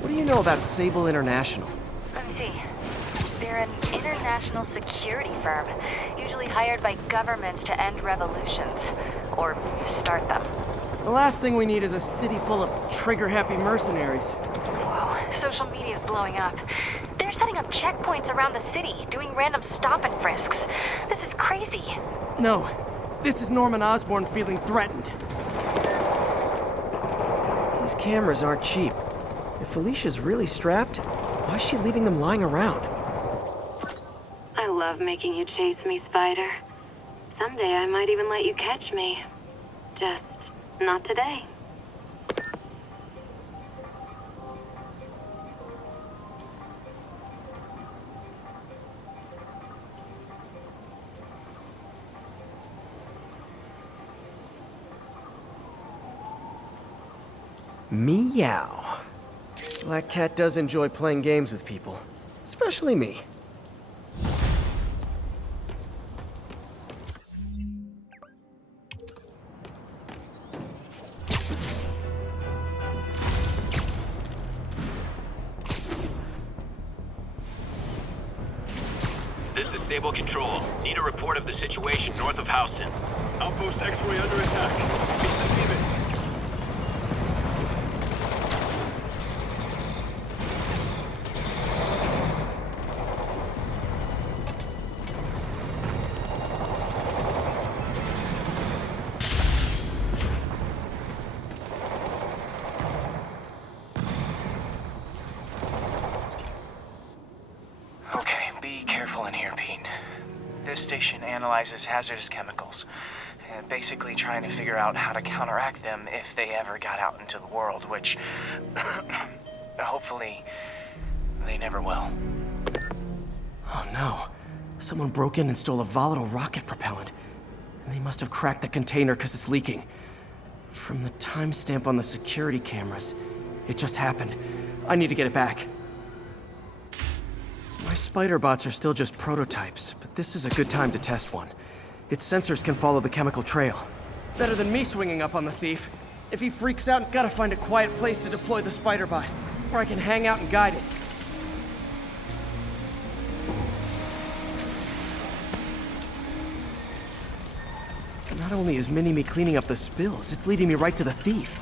What do you know about Sable International? Let me see. They're an international security firm, usually hired by governments to end revolutions. Or start them. The last thing we need is a city full of trigger-happy mercenaries. Whoa, social media's blowing up. They're setting up checkpoints around the city, doing random stop and frisks. This is crazy. No, this is Norman Osborn feeling threatened. These cameras aren't cheap. If Felicia's really strapped, why is she leaving them lying around? I love making you chase me, Spider. Someday I might even let you catch me. Just not today. Meow. Black Cat does enjoy playing games with people, especially me. This is Stable Control. Need a report of the situation north of Houston. Outpost X-Ray under attack. It's the demon. This station analyzes hazardous chemicals, basically trying to figure out how to counteract them if they ever got out into the world, which hopefully they never will. Oh no. Someone broke in and stole a volatile rocket propellant. And they must have cracked the container because it's leaking. From the timestamp on the security cameras, it just happened. I need to get it back. My spider bots are still just prototypes, but this is a good time to test one. Its sensors can follow the chemical trail. Better than me swinging up on the thief. If he freaks out, gotta find a quiet place to deploy the spider bot, where I can hang out and guide it. Not only is Mini-Me cleaning up the spills, it's leading me right to the thief.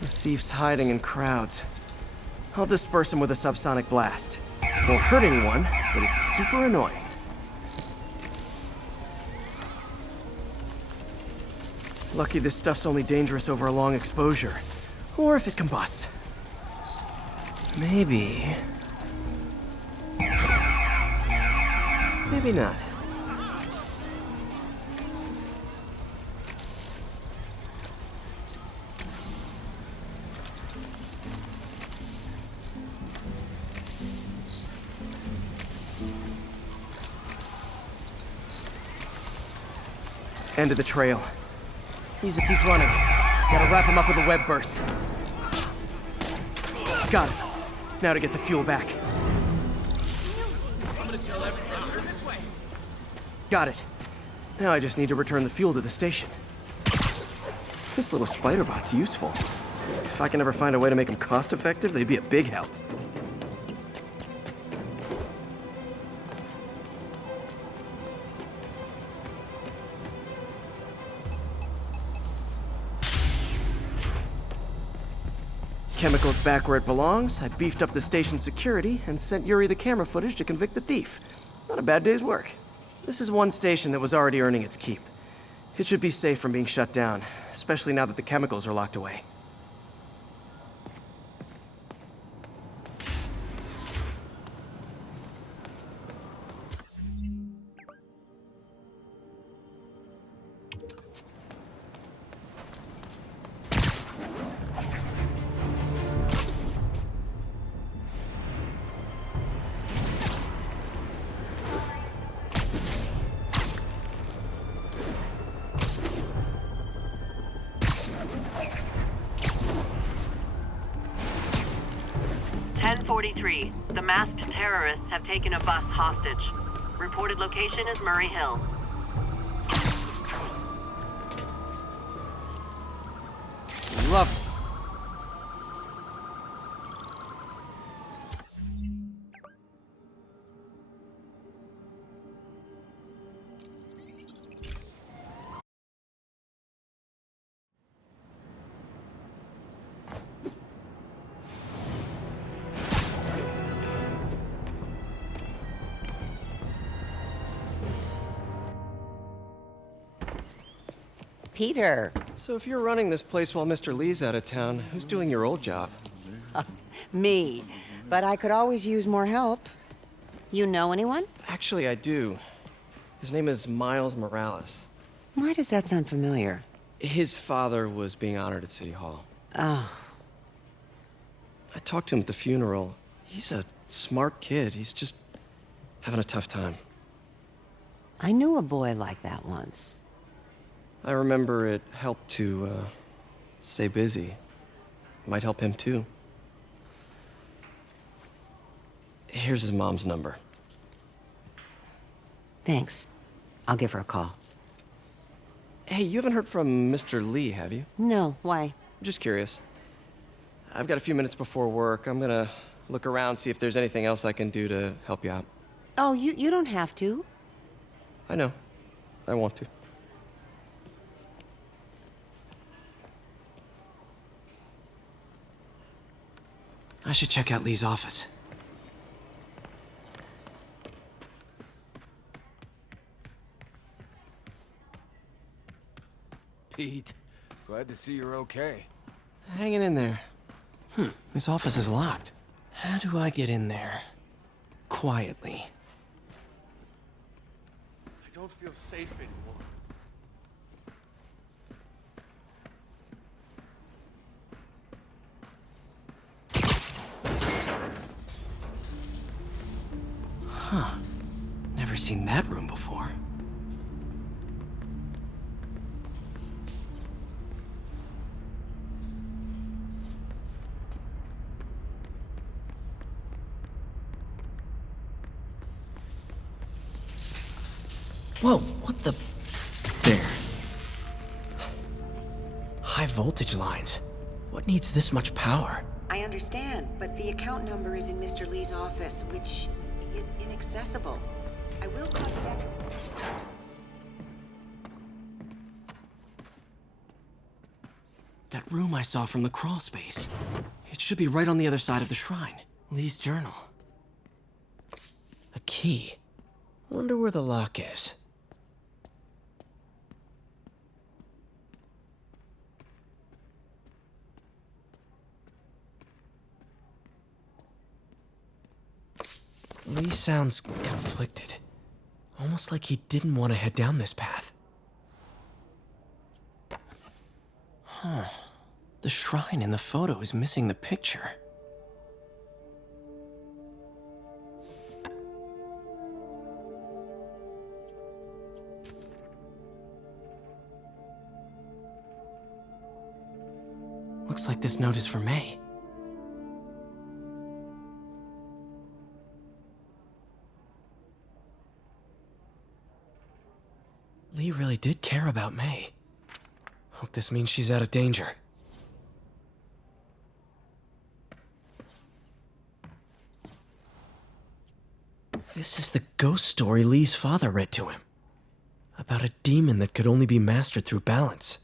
The thief's hiding in crowds. I'll disperse him with a subsonic blast. Won't hurt anyone, but it's super annoying. Lucky this stuff's only dangerous over a long exposure. Or if it combusts. Maybe... maybe not. End of the trail. He's running. Gotta wrap him up with a web burst. Got it. Now to get the fuel back. Got it. Now I just need to return the fuel to the station. This little spider bot's useful. If I can ever find a way to make them cost-effective, they'd be a big help. chemicals back where it belongs, I beefed up the station's security, and sent Yuri the camera footage to convict the thief. Not a bad day's work. This is one station that was already earning its keep. It should be safe from being shut down, especially now that the chemicals are locked away. The masked terrorists have taken a bus hostage. Reported location is Murray Hill. Lovely. Peter. So if you're running this place while Mr. Lee's out of town, who's doing your old job? Me. But I could always use more help. You know anyone? Actually, I do. His name is Miles Morales. Why does that sound familiar? His father was being honored at City Hall. Oh. I talked to him at the funeral. He's a smart kid. He's just having a tough time. I knew a boy like that once. I remember it helped to, stay busy. Might help him, too. Here's his mom's number. Thanks. I'll give her a call. Hey, you haven't heard from Mr. Lee, have you? No, why? Just curious. I've got a few minutes before work. I'm gonna look around, see if there's anything else I can do to help you out. Oh, you don't have to. I know. I want to. I should check out Lee's office. Pete, glad to see you're okay. Hanging in there. His office is locked. How do I get in there? Quietly. I don't feel safe anymore. Huh. Never seen that room before. Whoa, what the... There. High voltage lines. What needs this much power? I understand, but the account number is in Mr. Lee's office, which is inaccessible. I will call you back. That room I saw from the crawl space. It should be right on the other side of the shrine. Lee's journal. A key. Wonder where the lock is. Lee sounds conflicted. Almost like he didn't want to head down this path. Huh. The shrine in the photo is missing the picture. Looks like this note is for May. Lee really did care about May. Hope this means she's out of danger. This is the ghost story Lee's father read to him. About a demon that could only be mastered through balance.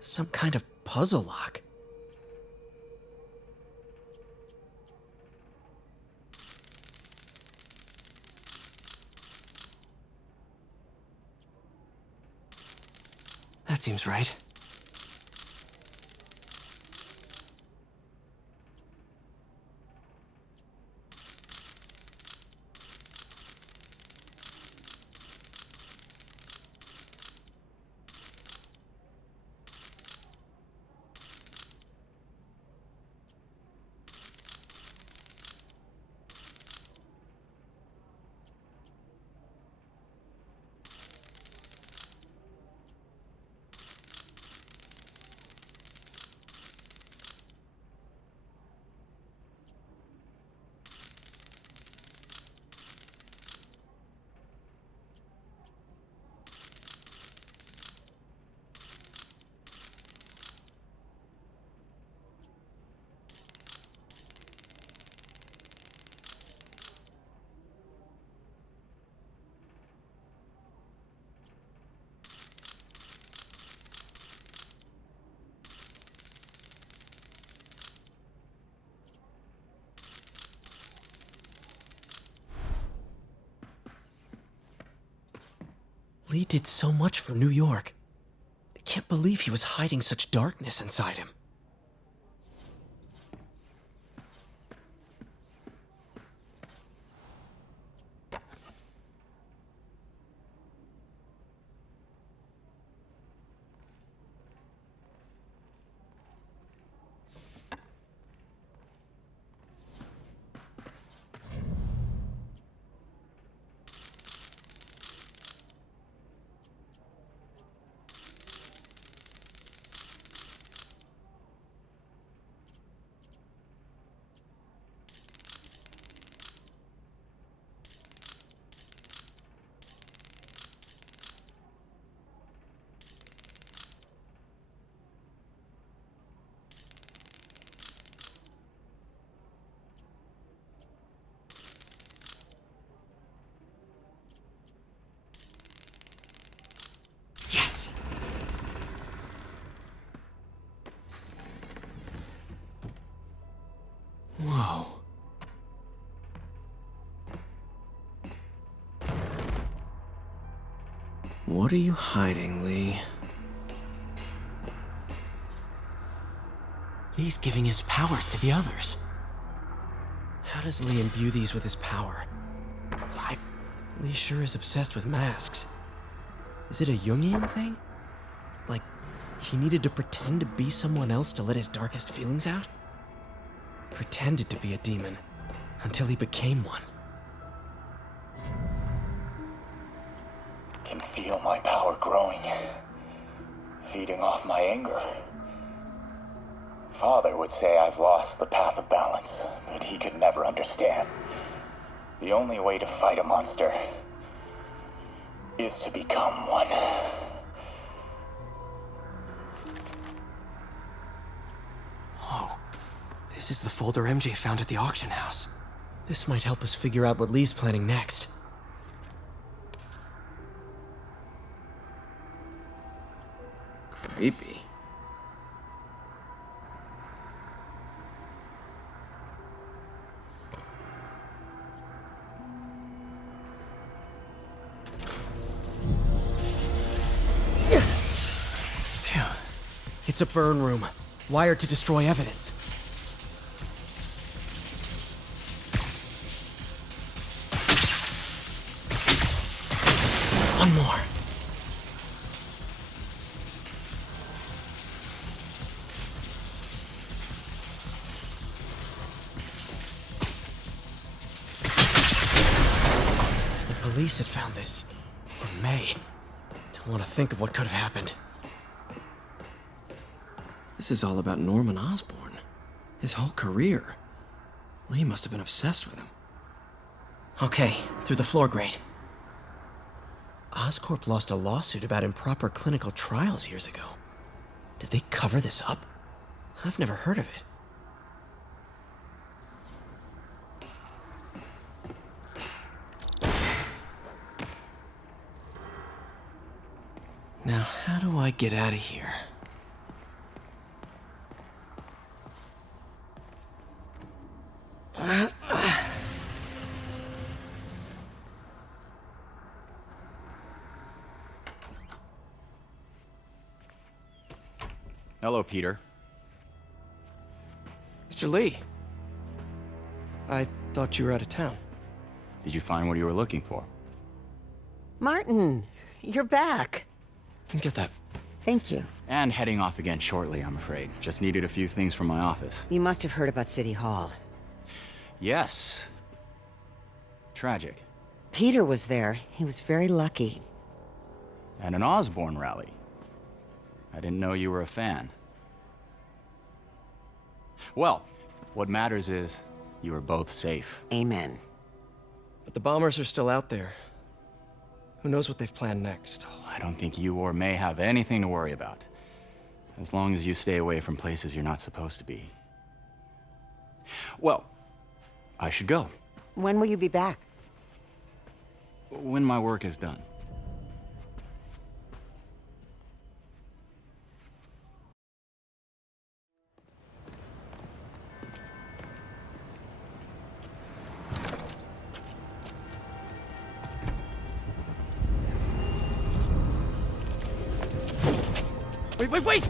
Some kind of puzzle lock. That seems right. Lee did so much for New York. I can't believe he was hiding such darkness inside him. Yes! Whoa. What are you hiding, Lee? Lee's giving his powers to the others. How does Lee imbue these with his power? Lee sure is obsessed with masks. Is it a Jungian thing? Like, he needed to pretend to be someone else to let his darkest feelings out? Pretended to be a demon, until he became one. Can feel my power growing, feeding off my anger. Father would say I've lost the path of balance, but he could never understand. The only way to fight a monster is to become one. Whoa. This is the folder MJ found at the auction house. This might help us figure out what Lee's planning next. Creepy. Phew. It's a burn room, wired to destroy evidence. One more. The police had found this. Or May. Don't want to think of what could have happened. This is all about Norman Osborn. His whole career. Lee must have been obsessed with him. Okay, through the floor grate. Oscorp lost a lawsuit about improper clinical trials years ago. Did they cover this up? I've never heard of it. Now, how do I get out of here? Hello, Peter. Mr. Lee. I thought you were out of town. Did you find what you were looking for? Martin, you're back. Get that. Thank you. And heading off again shortly, I'm afraid. Just needed a few things from my office. You must have heard about City Hall. Yes. Tragic. Peter was there. He was very lucky. And an Osborne rally. I didn't know you were a fan. Well, what matters is you are both safe. Amen. But the bombers are still out there. Who knows what they've planned next? I don't think you or May have anything to worry about. As long as you stay away from places you're not supposed to be. Well, I should go. When will you be back? When my work is done. Wait!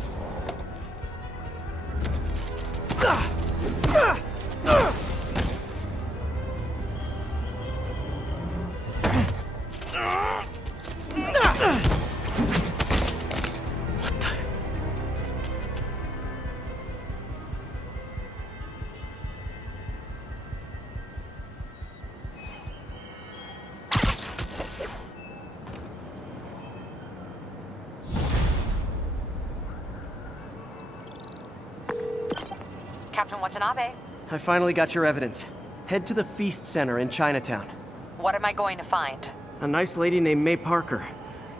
Captain Watanabe, I finally got your evidence. Head to the Feast Center in Chinatown. what am I going to find? A nice lady named May Parker.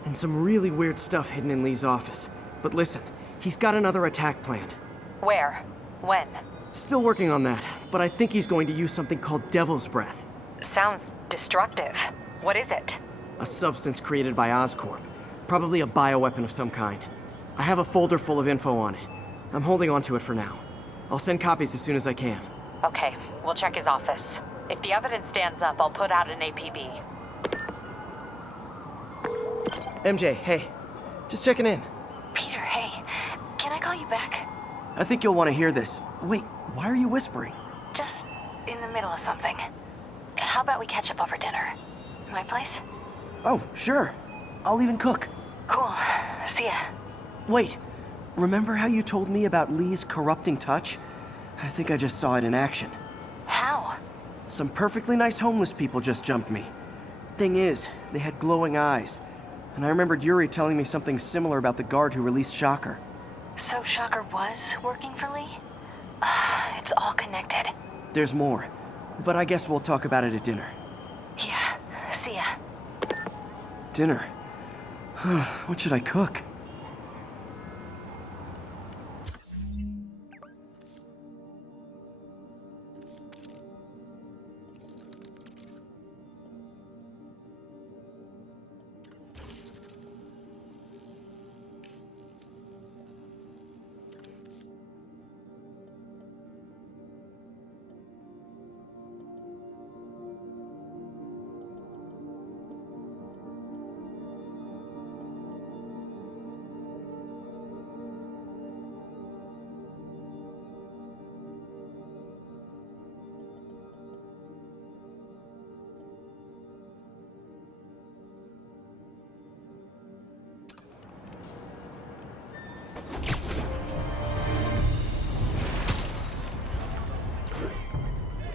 And some really weird stuff hidden in Lee's office. But listen, he's got another attack planned. Where? When? Still working on that, but I think he's going to use something called Devil's Breath. Sounds destructive. What is it? A substance created by Oscorp. Probably a bioweapon of some kind. I have a folder full of info on it. I'm holding on to it for now. I'll send copies as soon as I can. Okay, we'll check his office. If the evidence stands up, I'll put out an APB. MJ, hey. Just checking in. Peter, hey. Can I call you back? I think you'll want to hear this. Wait, why are you whispering? Just in the middle of something. How about we catch up over dinner? My place? Oh, sure. I'll even cook. Cool. See ya. Wait, remember how you told me about Lee's corrupting touch? I think I just saw it in action. How? Some perfectly nice homeless people just jumped me. Thing is, they had glowing eyes. And I remembered Yuri telling me something similar about the guard who released Shocker. So Shocker was working for Lee? It's all connected. There's more, but I guess we'll talk about it at dinner. Yeah, see ya. Dinner? What should I cook?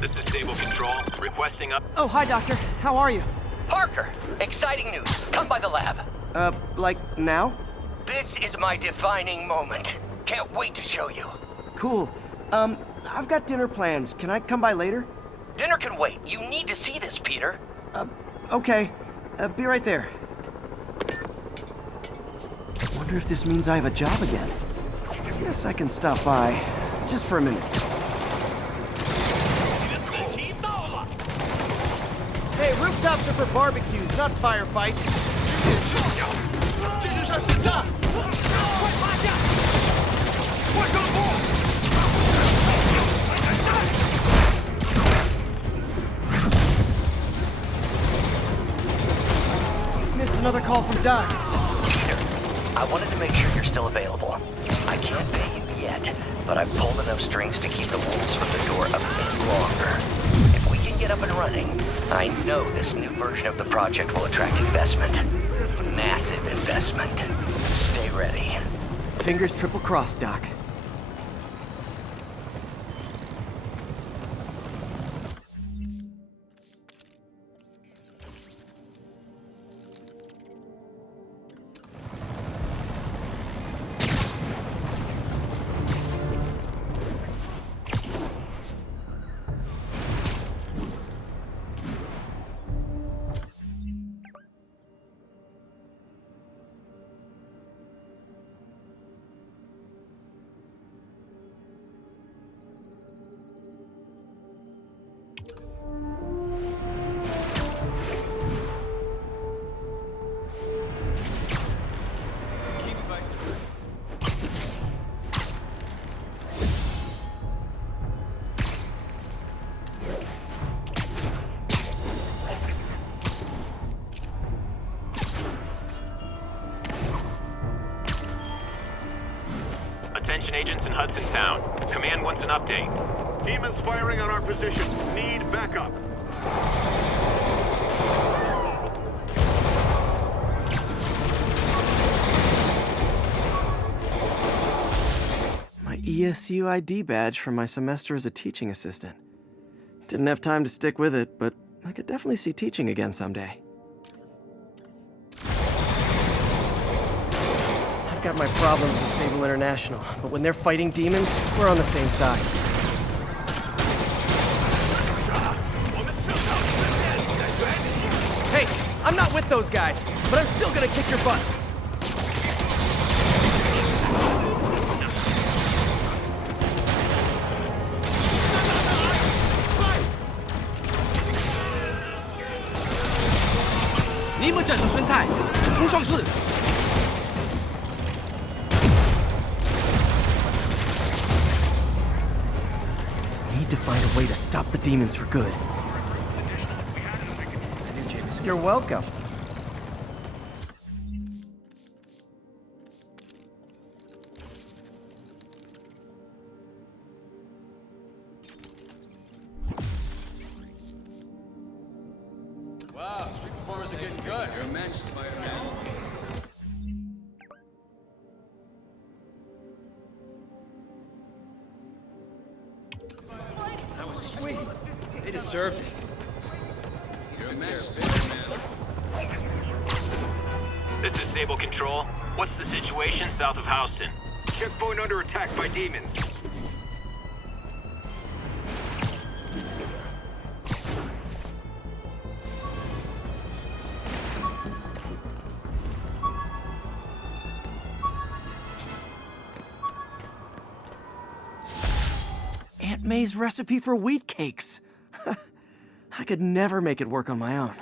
This is Stable Control, requesting up. Oh, hi, Doctor. How are you? Parker, exciting news. Come by the lab. Like now? This is my defining moment. Can't wait to show you. Cool. I've got dinner plans. Can I come by later? Dinner can wait. You need to see this, Peter. Okay. Be right there. Wonder if this means I have a job again. Guess I can stop by. Just for a minute. Hey, rooftops are for barbecues, not firefights. another call from Doc. Peter, I wanted to make sure you're still available. I can't pay you yet, but I've pulled enough strings to keep the wolves from the door a bit longer. If we can get up and running, I know this new version of the project will attract investment. Massive investment. Stay ready. Fingers triple crossed, Doc. Attention agents in Hudson Town. Command wants an update. Demons firing on our position. Need backup. My ESU ID badge from my semester as a teaching assistant. Didn't have time to stick with it, but I could definitely see teaching again someday. I've got my problems with Sable International, but when they're fighting demons, we're on the same side. Hey, I'm not with those guys, but I'm still gonna kick your butts. Need to find a way to stop the demons for good. You're welcome. Wow, street performers are getting good. You're a mensch, Spider-Man. That was sweet. They deserved it. You're a mensch, Spider-Man. This is Sable Control. What's the situation south of Houston? Checkpoint under attack by demons. Aunt May's recipe for wheat cakes. I could never make it work on my own.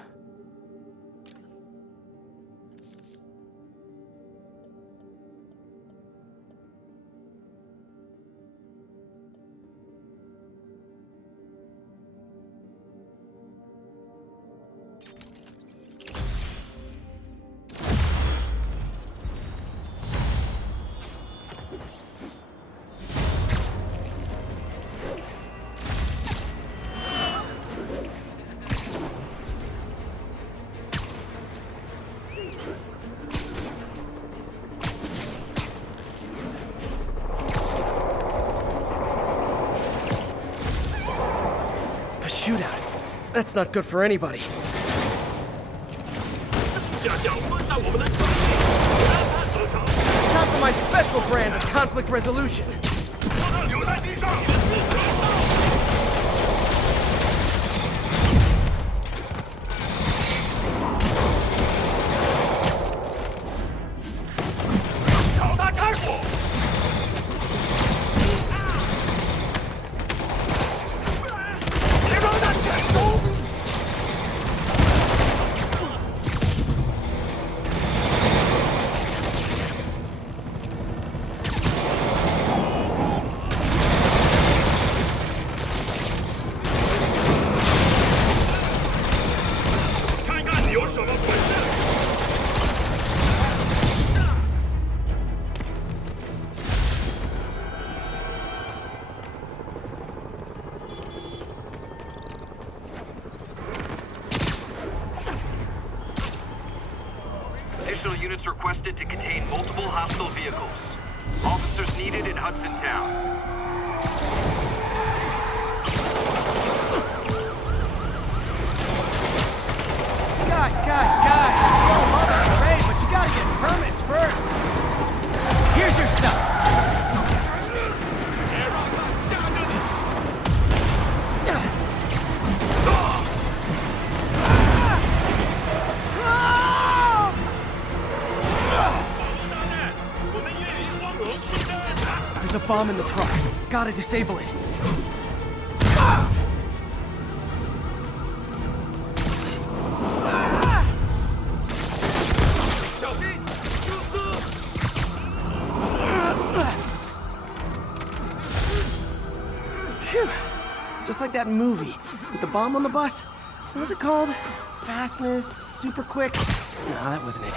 Shootout. That's not good for anybody. Time for my special brand of conflict resolution. units requested to contain multiple hostile vehicles. Officers needed in Hudson Town. Guys! Well, love it, great, but you gotta get permits first. Here's your stuff. There's a bomb in the truck. Gotta disable it. Phew. Just like that movie with the bomb on the bus. What was it called? Fastness, super quick? No, that wasn't it.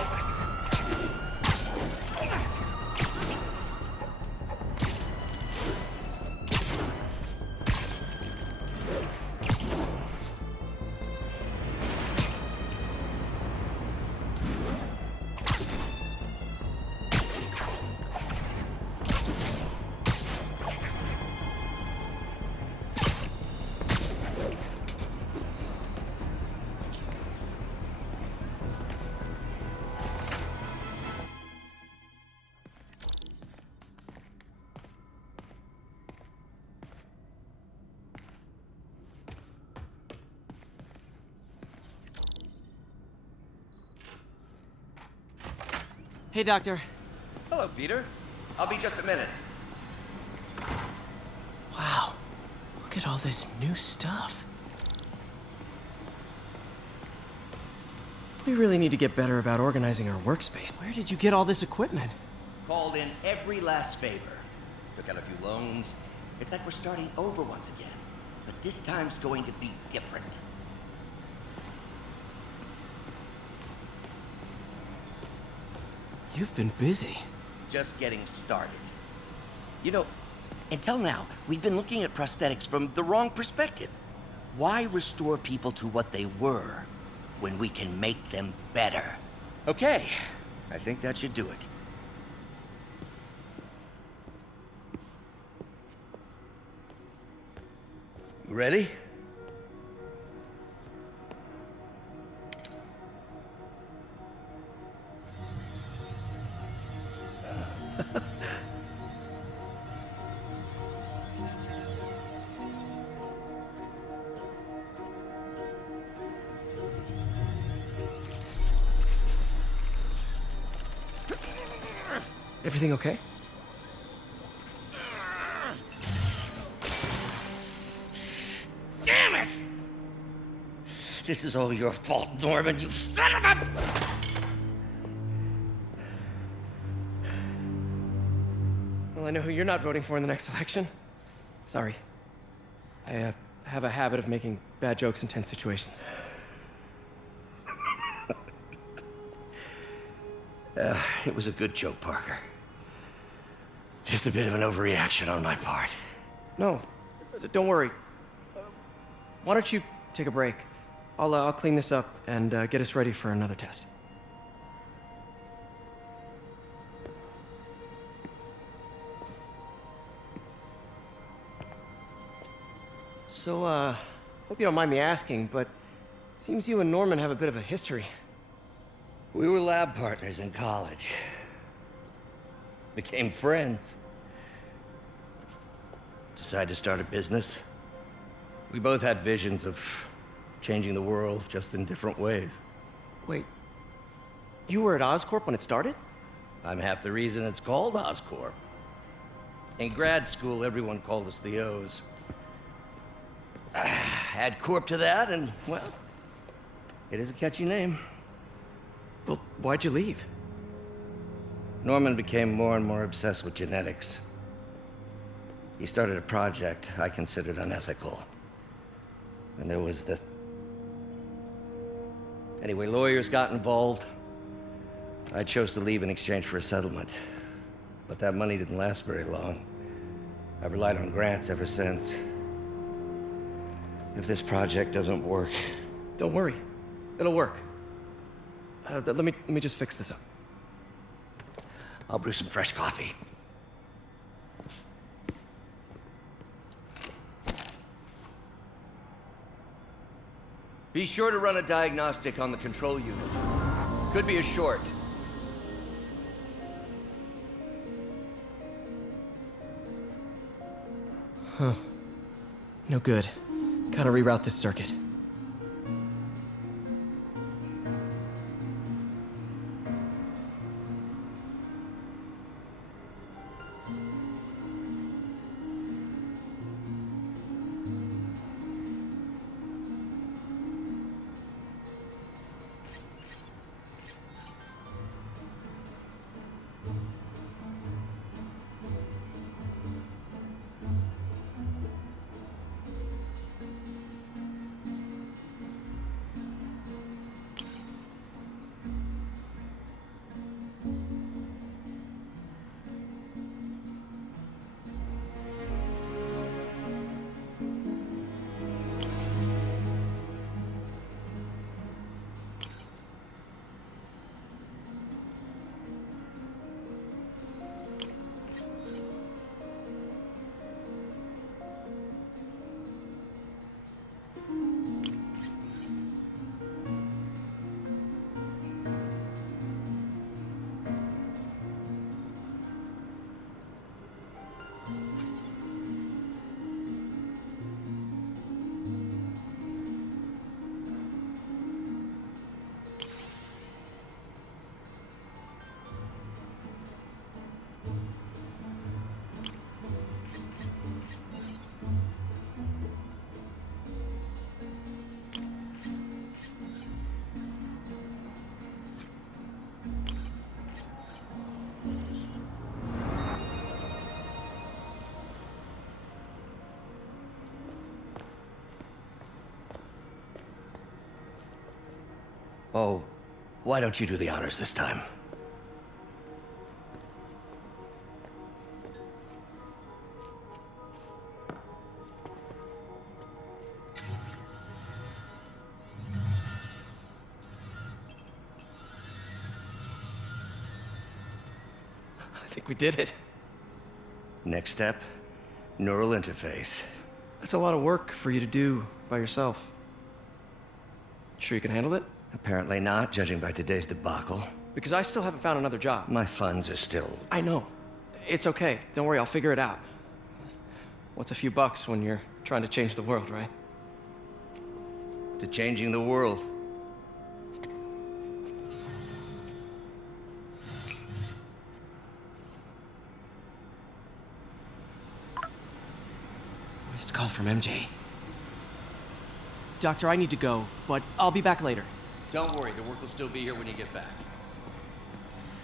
Hey, Doctor. Hello, Peter. I'll be just a minute. Wow. Look at all this new stuff. We really need to get better about organizing our workspace. Where did you get all this equipment? Called in every last favor. Took out a few loans. It's like we're starting over once again. But this time's going to be different. You've been busy. Just getting started. You know, until now, we've been looking at prosthetics from the wrong perspective. Why restore people to what they were when we can make them better? Okay, I think that should do it. You ready? Everything okay? Damn it! This is all your fault, Norman, you son of a... Well, I know who you're not voting for in the next election. Sorry. I have a habit of making bad jokes in tense situations. It was a good joke, Parker. Just a bit of an overreaction on my part. No, don't worry. Why don't you take a break? I'll clean this up and get us ready for another test. So, hope you don't mind me asking, but it seems you and Norman have a bit of a history. We were lab partners in college. Became friends. Decided to start a business. We both had visions of changing the world, just in different ways. Wait, you were at Oscorp when it started? I'm half the reason it's called Oscorp. In grad school, everyone called us the O's. Add Corp to that, and, well, it is a catchy name. Well, why'd you leave? Norman became more and more obsessed with genetics. He started a project I considered unethical. And there was this... Anyway, lawyers got involved. I chose to leave in exchange for a settlement. But that money didn't last very long. I've relied on grants ever since. If this project doesn't work... Don't worry. It'll work. Let me just fix this up. I'll brew some fresh coffee. Be sure to run a diagnostic on the control unit. Could be a short. Huh. No good. Gotta reroute this circuit. Oh, why don't you do the honors this time? I think we did it. Next step, neural interface. That's a lot of work for you to do by yourself. Sure you can handle it? Apparently not, judging by today's debacle. Because I still haven't found another job. My funds are still... I know. It's okay. Don't worry, I'll figure it out. What's a few bucks when you're trying to change the world, right? to changing the world. Missed call from MJ. Doctor, I need to go, but I'll be back later. Don't worry, the work will still be here when you get back.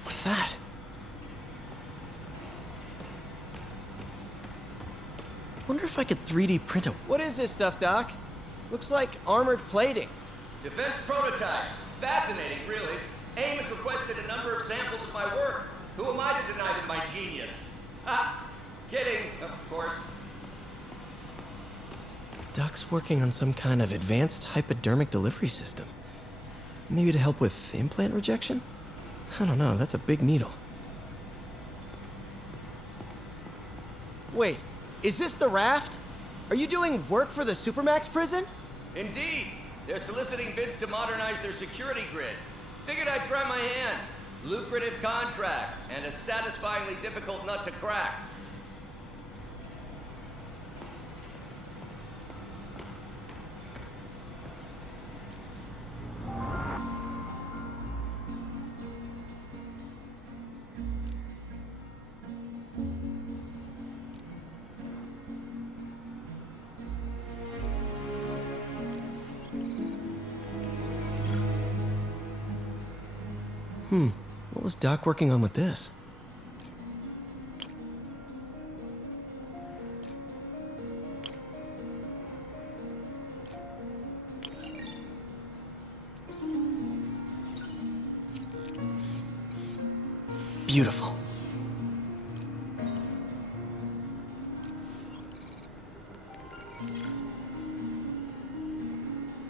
What's that? Wonder if I could 3D print a... What is this stuff, Doc? Looks like armored plating. Defense prototypes. Fascinating, really. AIM has requested a number of samples of my work. Who am I to deny them my genius? Ha! Kidding, of course. Doc's working on some kind of advanced hypodermic delivery system. Maybe to help with implant rejection? I don't know, that's a big needle. Wait, is this the raft? Are you doing work for the Supermax prison? Indeed. They're soliciting bids to modernize their security grid. Figured I'd try my hand. Lucrative contract, and a satisfyingly difficult nut to crack. What was Doc working on with this? Beautiful.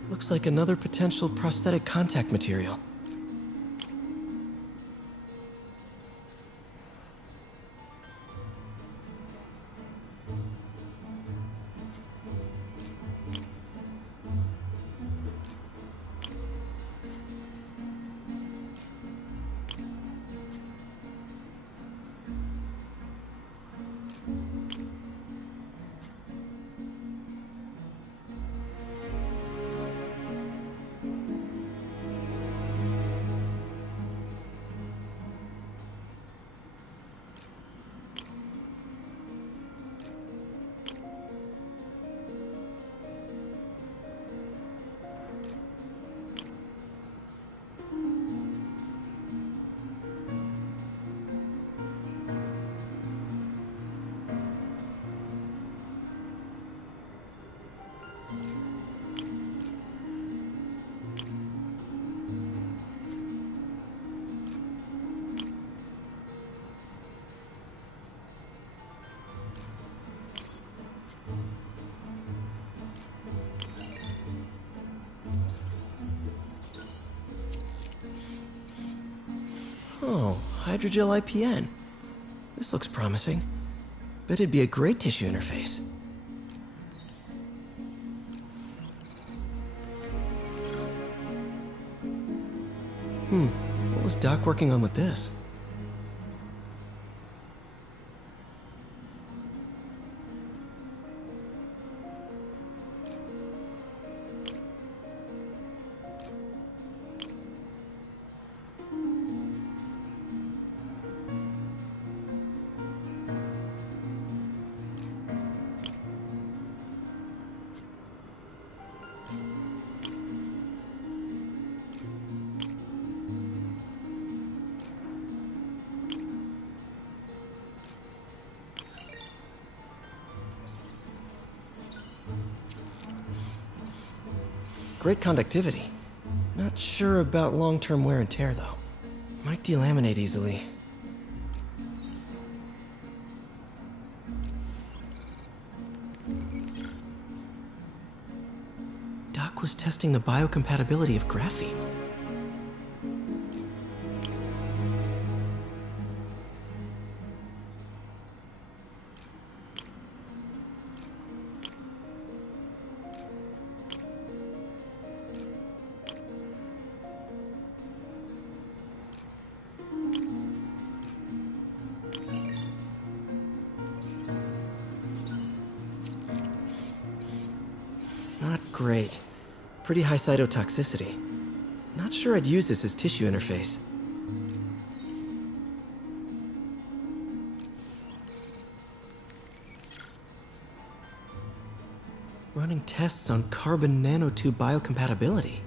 Looks like another potential prosthetic contact material. Oh, hydrogel IPN. This looks promising. Bet it'd be a great tissue interface. What was Doc working on with this? Great conductivity. Not sure about long-term wear and tear, though. Might delaminate easily. Doc was testing the biocompatibility of graphene. Not great. Pretty high cytotoxicity. Not sure I'd use this as tissue interface. Running tests on carbon nanotube biocompatibility.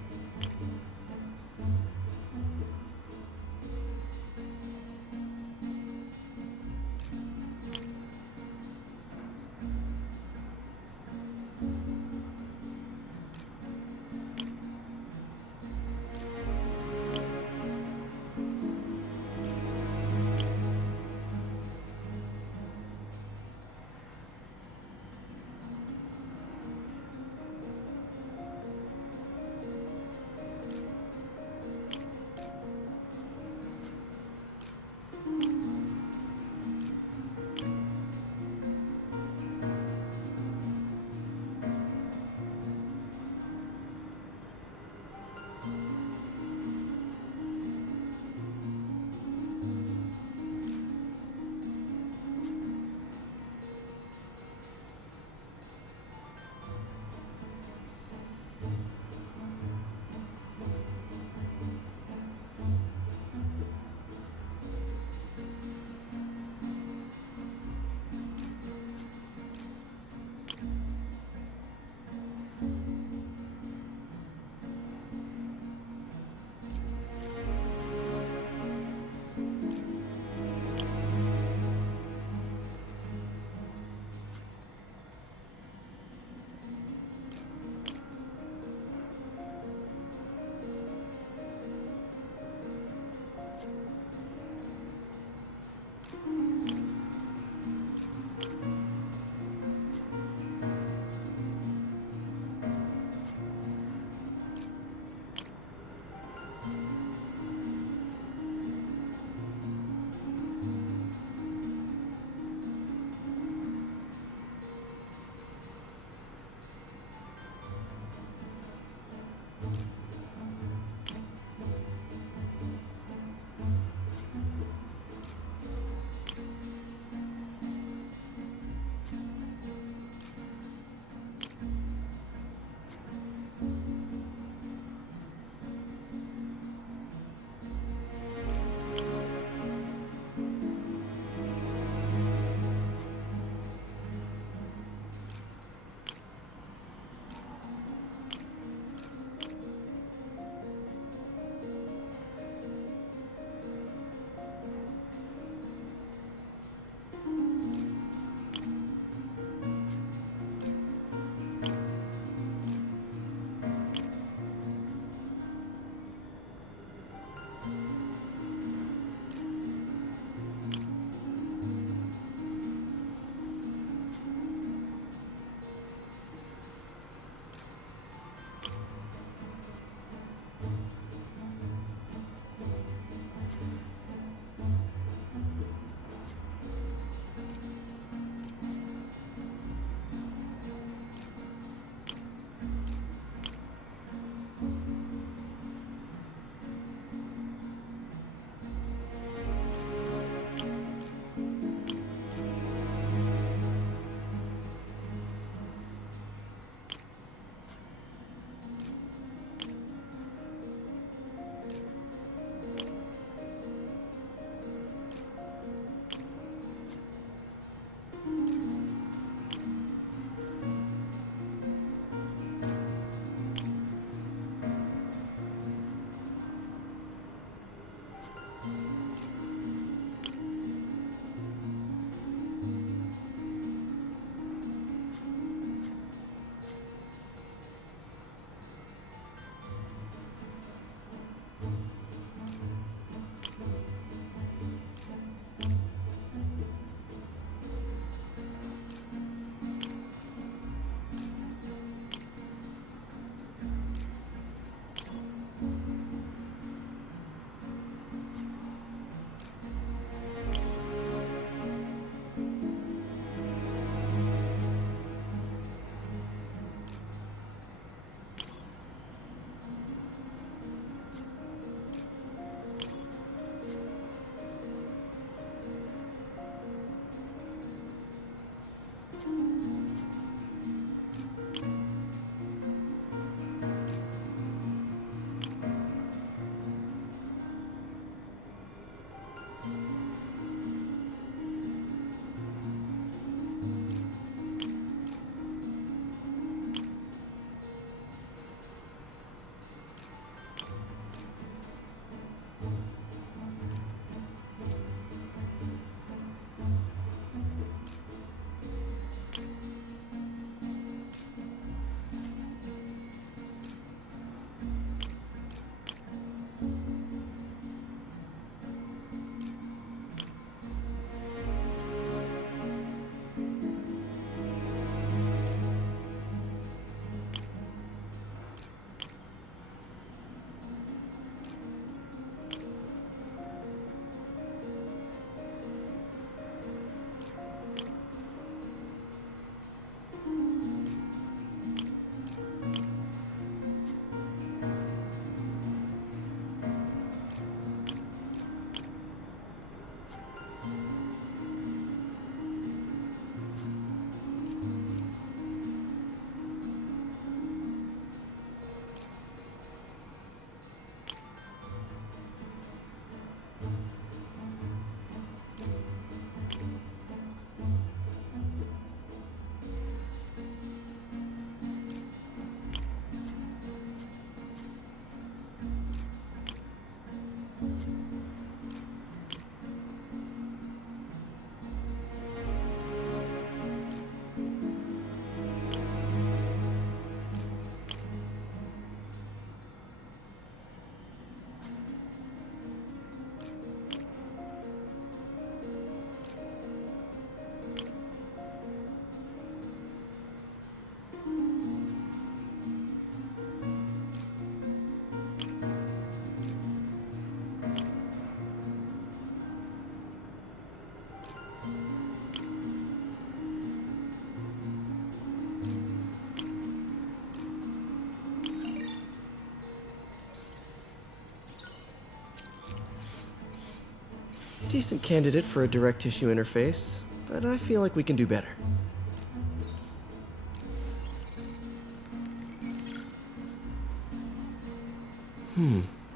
Decent candidate for a direct tissue interface, but I feel like we can do better.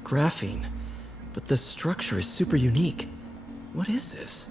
Graphene. But the structure is super unique. What is this?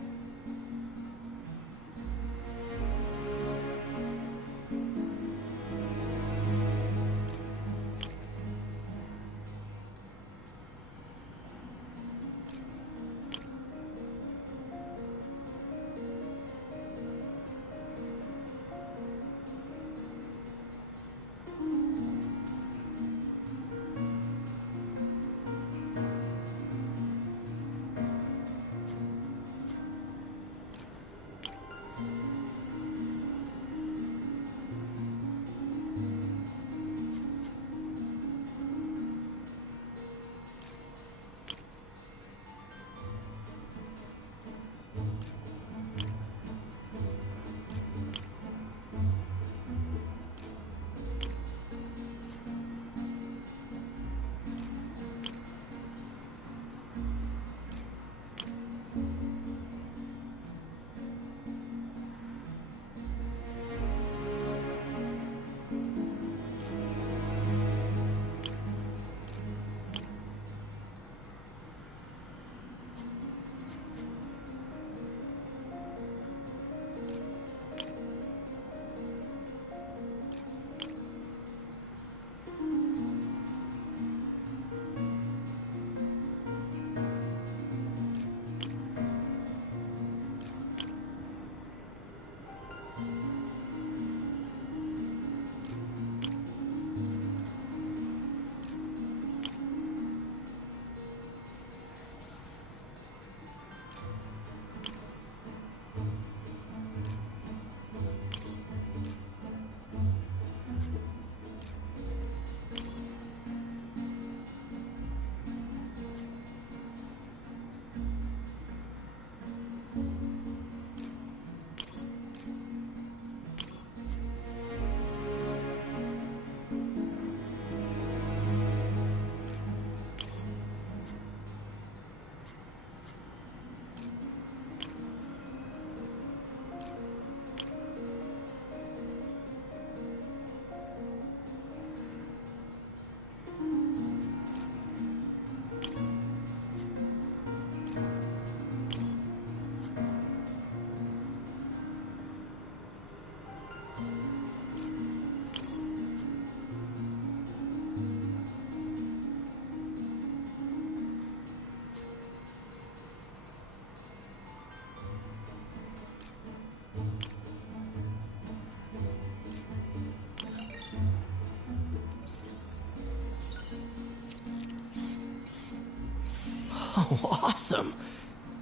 Oh, awesome!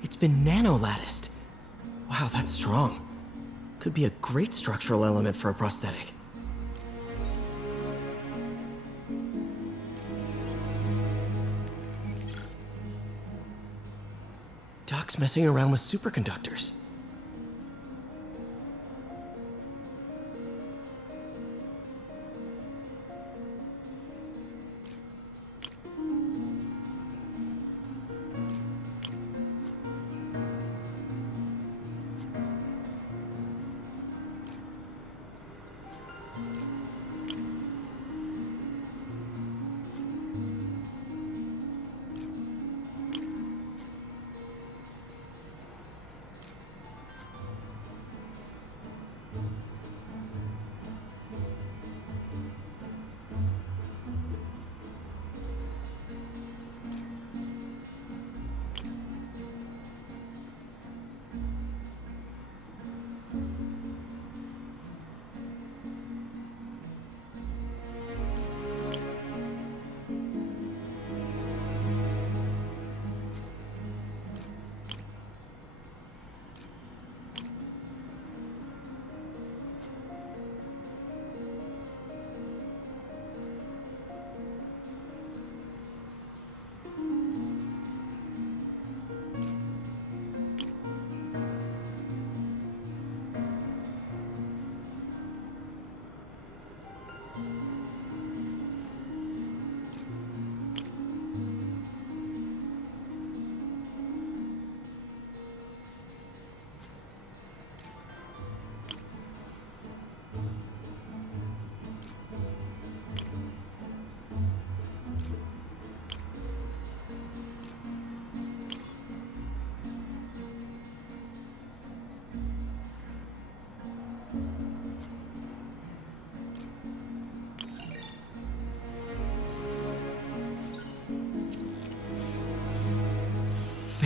It's been nano-latticed. Wow, that's strong. Could be a great structural element for a prosthetic. Doc's messing around with superconductors.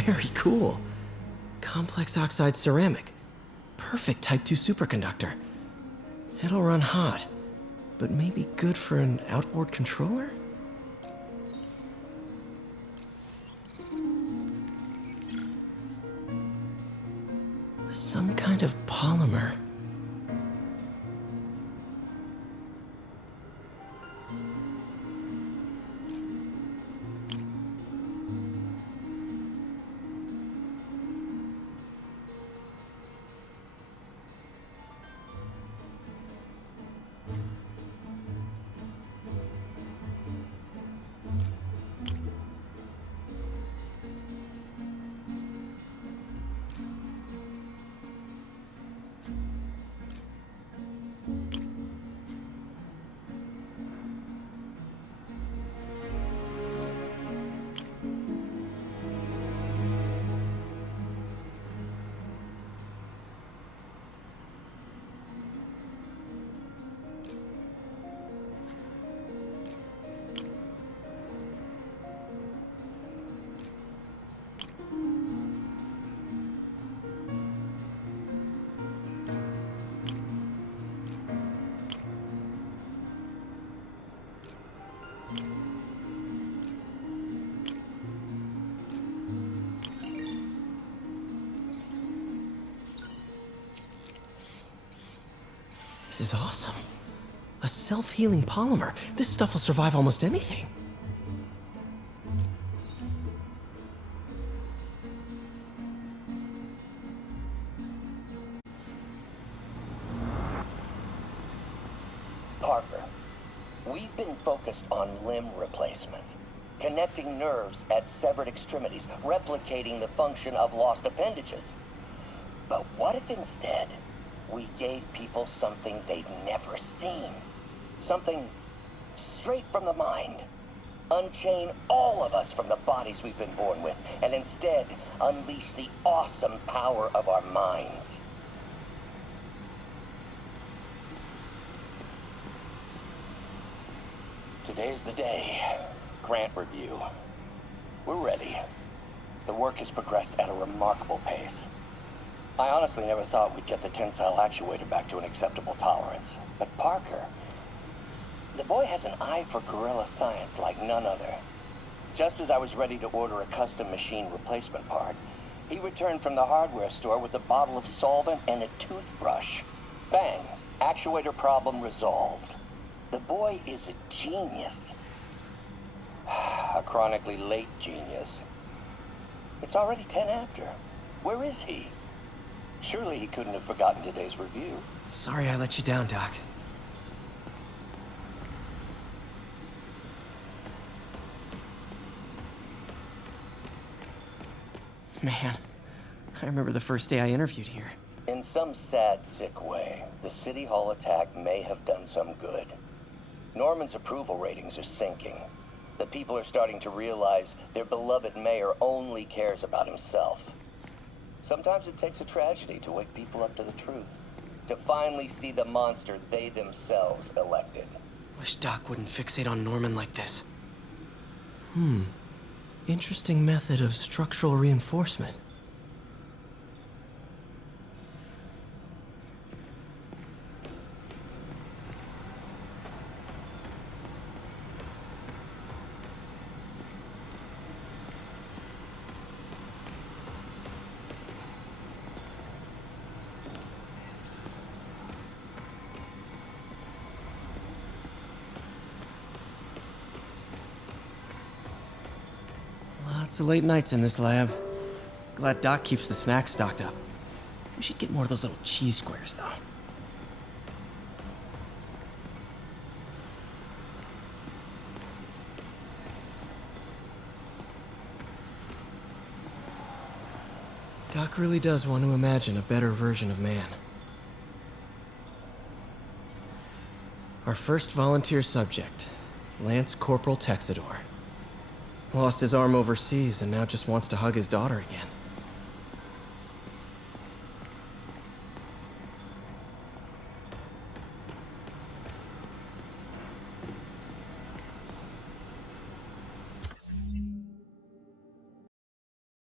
Very cool. Complex oxide ceramic. Perfect Type 2 superconductor. It'll run hot, but maybe good for an outboard controller? Some kind of polymer. This is awesome. A self-healing polymer. This stuff will survive almost anything. Parker, we've been focused on limb replacement, connecting nerves at severed extremities, replicating the function of lost appendages. But what if instead we gave people something they've never seen? Something straight from the mind. Unchain all of us from the bodies we've been born with, and instead unleash the awesome power of our minds. Today's the day. Grant review. We're ready. The work has progressed at a remarkable pace. I honestly never thought we'd get the tensile actuator back to an acceptable tolerance. But Parker, the boy has an eye for guerrilla science like none other. Just as I was ready to order a custom machine replacement part, he returned from the hardware store with a bottle of solvent and a toothbrush. Bang! Actuator problem resolved. The boy is a genius. A chronically late genius. It's already 10 after. Where is he? Surely he couldn't have forgotten today's review. Sorry I let you down, Doc. Man, I remember the first day I interviewed here. In some sad, sick way, the City Hall attack may have done some good. Norman's approval ratings are sinking. The people are starting to realize their beloved mayor only cares about himself. Sometimes it takes a tragedy to wake people up to the truth. To finally see the monster they themselves elected. Wish Doc wouldn't fixate on Norman like this. Interesting method of structural reinforcement. Lots of late nights in this lab. Glad Doc keeps the snacks stocked up. We should get more of those little cheese squares, though. Doc really does want to imagine a better version of man. Our first volunteer subject, Lance Corporal Texador. Lost his arm overseas and now just wants to hug his daughter again.